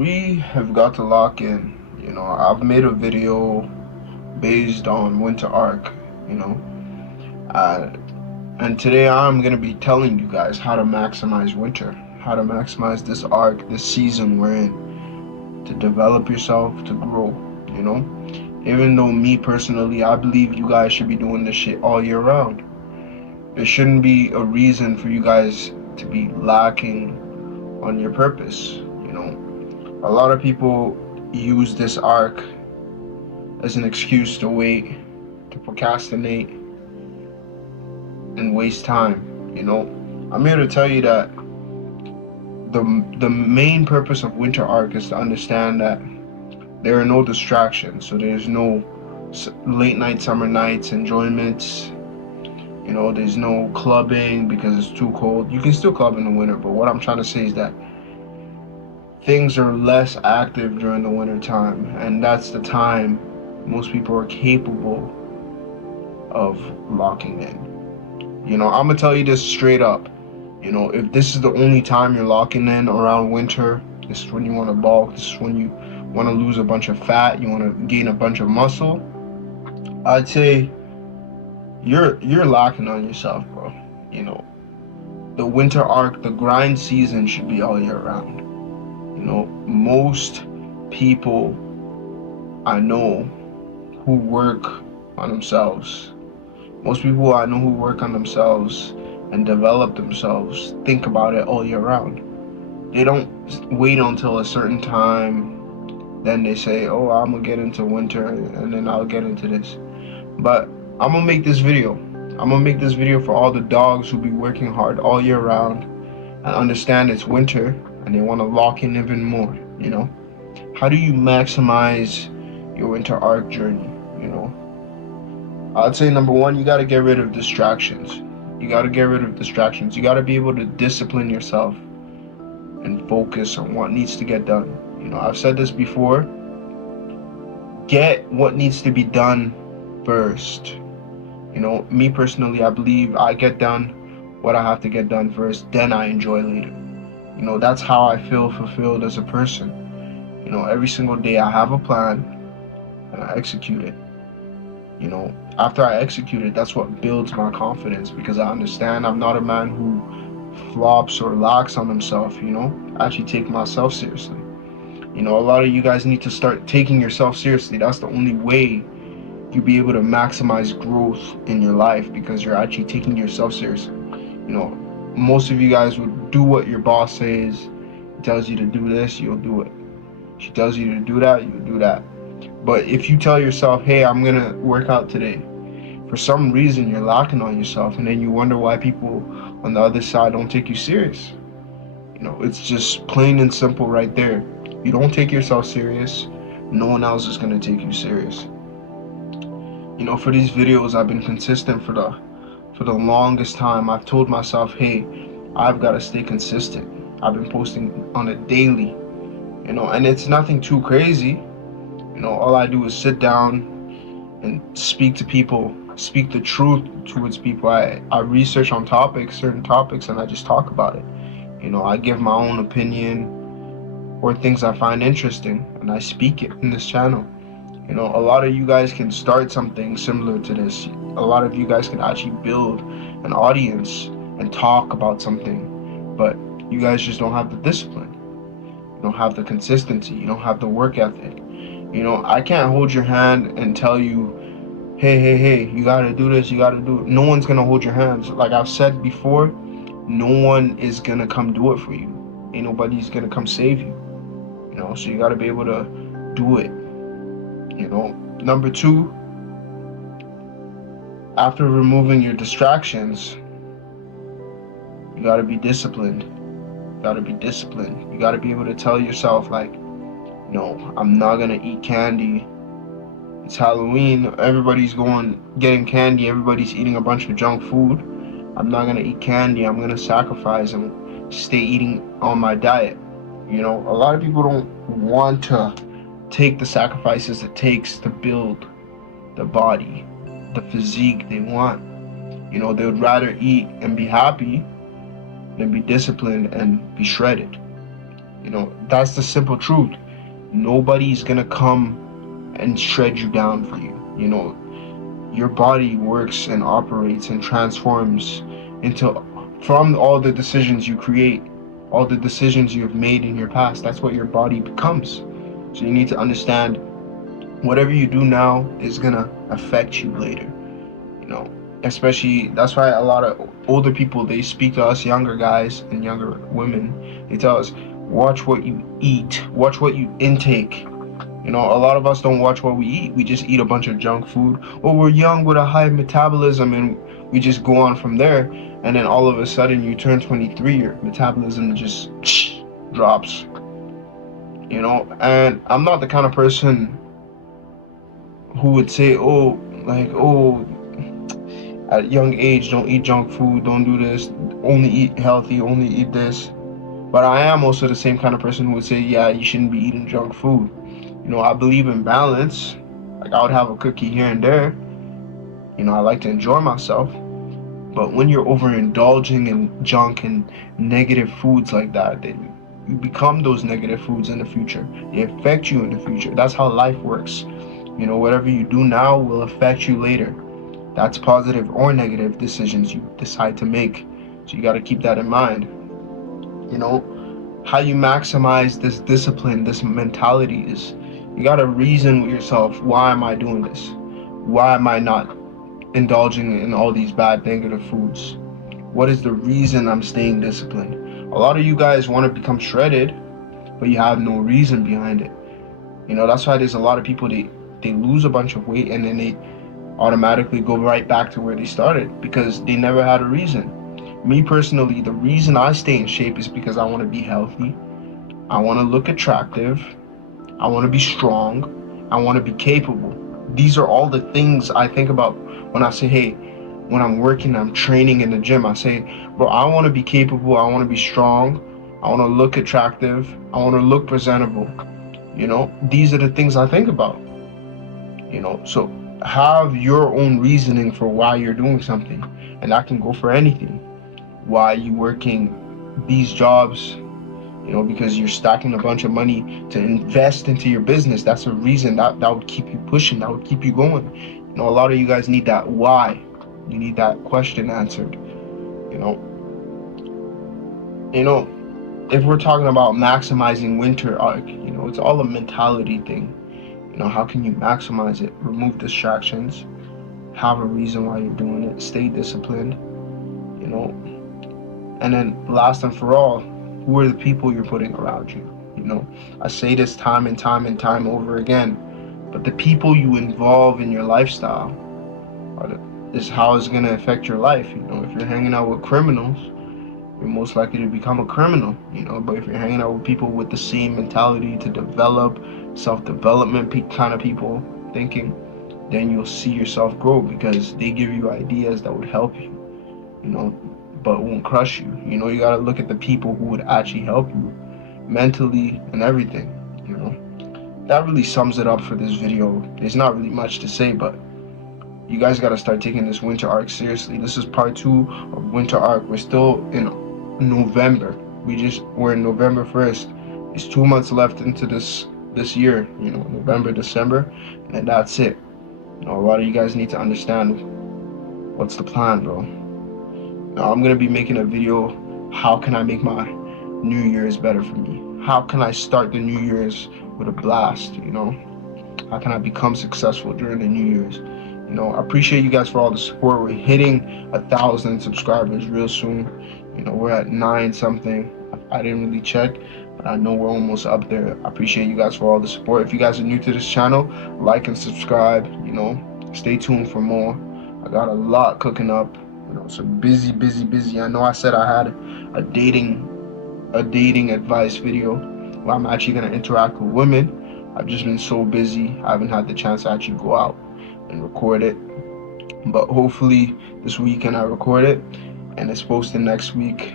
We have got to lock in. I've made a video based on winter arc, you know, uh, and today I'm gonna be telling you guys how to maximize winter, how to maximize this arc, this season we're in, to develop yourself, to grow, you know. Even though me personally, I believe you guys should be doing this shit all year round. There shouldn't be a reason for you guys to be lacking on your purpose, you know. A lot of people use this arc as an excuse to wait, to procrastinate, and waste time. I'm here to tell you that the main purpose of winter arc is to understand that there are no distractions. So there's no late night summer nights enjoyments. There's no clubbing because it's too cold. You can still club in the winter, but what I'm trying to say is that things are less active during the winter time, and that's the time most people are capable of locking in. I'm gonna tell you this straight up. If this is the only time you're locking in around winter, this is when you want to bulk, this is when you want to lose a bunch of fat, you want to gain a bunch of muscle, I'd say you're locking on yourself, bro. The winter arc, the grind season should be all year round. Most people I know who work on themselves, most people I know who work on themselves and develop themselves think about it all year round. They don't wait until a certain time, then they say, oh, I'm gonna get into winter and then I'll get into this. But I'm gonna make this video. I'm gonna make this video for all the dogs who be working hard all year round and understand it's winter and they want to lock in even more. How do you maximize your winter arc journey? I'd say number one, you got to get rid of distractions. You got to be able to discipline yourself and focus on what needs to get done. I've said this before. Get what needs to be done first. Me personally, I believe I get done what I have to get done first, then I enjoy later. That's how I feel fulfilled as a person. Every single day I have a plan and I execute it. After I execute it, that's what builds my confidence, because I understand I'm not a man who flops or lacks on himself. I actually take myself seriously. A lot of you guys need to start taking yourself seriously. That's the only way you'll be able to maximize growth in your life, because you're actually taking yourself seriously. Most of you guys would do what your boss says. He tells you to do this, you'll do it. She tells you to do that, you'll do that. But if you tell yourself, hey, I'm gonna work out today, for some reason you're locking on yourself, and then you wonder why people on the other side don't take you serious. It's just plain and simple right there. You don't take yourself serious, no one else is gonna take you serious. For these videos, I've been consistent for the longest time. I've told myself, hey, I've got to stay consistent. I've been posting on it daily, and it's nothing too crazy. All I do is sit down and speak to people, speak the truth towards people. I research on certain topics, and I just talk about it. I give my own opinion or things I find interesting, and I speak it in this channel. A lot of you guys can start something similar to this. A lot of you guys can actually build an audience and talk about something, but you guys just don't have the discipline. You don't have the consistency. You don't have the work ethic. I can't hold your hand and tell you, hey, you gotta do this, you gotta do it. No one's gonna hold your hands. Like I've said before, no one is gonna come do it for you. Ain't nobody's gonna come save you. So you gotta be able to do it. Number two, after removing your distractions, you gotta be disciplined. You gotta be able to tell yourself, like, no, I'm not gonna eat candy. It's Halloween, everybody's getting candy, everybody's eating a bunch of junk food. I'm not gonna eat candy, I'm gonna sacrifice and stay eating on my diet. A lot of people don't want to take the sacrifices it takes to build the body, the physique they want. They would rather eat and be happy than be disciplined and be shredded. That's the simple truth. Nobody's gonna come and shred you down for you. Your body works and operates and transforms into from all the decisions you create, all the decisions you have made in your past. That's what your body becomes. So you need to understand whatever you do now is gonna affect you later. Especially that's why a lot of older people, they speak to us younger guys and younger women. They tell us, watch what you eat, watch what you intake. A lot of us don't watch what we eat. We just eat a bunch of junk food, or we're young with a high metabolism and we just go on from there. And then all of a sudden you turn 23, your metabolism just drops. And I'm not the kind of person who would say, oh, at a young age, don't eat junk food, don't do this, only eat healthy, only eat this. But I am also the same kind of person who would say, yeah, you shouldn't be eating junk food. I believe in balance. Like, I would have a cookie here and there. I like to enjoy myself. But when you're overindulging in junk and negative foods like that, then you become those negative foods in the future. They affect you in the future. That's how life works. Whatever you do now will affect you later. That's positive or negative decisions you decide to make. So you got to keep that in mind. How you maximize this discipline, this mentality is, you got to reason with yourself. Why am I doing this? Why am I not indulging in all these bad negative foods? What is the reason I'm staying disciplined? A lot of you guys want to become shredded, but you have no reason behind it. That's why there's a lot of people, they lose a bunch of weight and then they automatically go right back to where they started because they never had a reason. Me personally, the reason I stay in shape is because I want to be healthy. I want to look attractive. I want to be strong. I want to be capable. These are all the things I think about when I say, hey, when I'm working, I'm training in the gym. I say, bro, I want to be capable. I want to be strong. I want to look attractive. I want to look presentable. These are the things I think about. So have your own reasoning for why you're doing something. And that can go for anything. Why you working these jobs, because you're stacking a bunch of money to invest into your business. That's a reason that would keep you pushing, that would keep you going. A lot of you guys need that why. You need that question answered. If we're talking about maximizing winter arc, it's all a mentality thing. How can you maximize it? Remove distractions, have a reason why you're doing it, stay disciplined, and then last and for all, who are the people you're putting around you? I say this time and time over again, but the people you involve in your lifestyle is how it's going to affect your life. If you're hanging out with criminals, you're most likely to become a criminal. But if you're hanging out with people with the same mentality to develop, self-development kind of people thinking, then you'll see yourself grow because they give you ideas that would help you, but won't crush you. You got to look at the people who would actually help you mentally and everything. That really sums it up for this video. There's not really much to say, but you guys got to start taking this winter arc seriously. This is part 2 of winter arc. We're still in November. We're in November 1st. There's 2 months left into this year, November, December, and that's it. A lot of you guys need to understand what's the plan, bro. Now, I'm gonna be making a video. How can I make my New Year's better for me? How can I start the New Year's with a blast? How can I become successful during the New Year's? I appreciate you guys for all the support. We're hitting 1,000 subscribers real soon. We're at 9 something. I didn't really check, but I know we're almost up there. I appreciate you guys for all the support. If you guys are new to this channel, like and subscribe. Stay tuned for more. I got a lot cooking up. So busy. I know I said I had a dating advice video where I'm actually gonna interact with women. I've just been so busy. I haven't had the chance to actually go out and record it. But hopefully this weekend I record it and it's posted next week.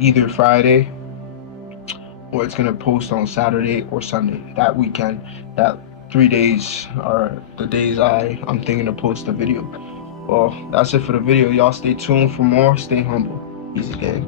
Either Friday or it's gonna post on Saturday or Sunday. That weekend, that 3 days are the days I'm thinking to post the video. Well, that's it for the video. Y'all stay tuned for more. Stay humble. Easy gang.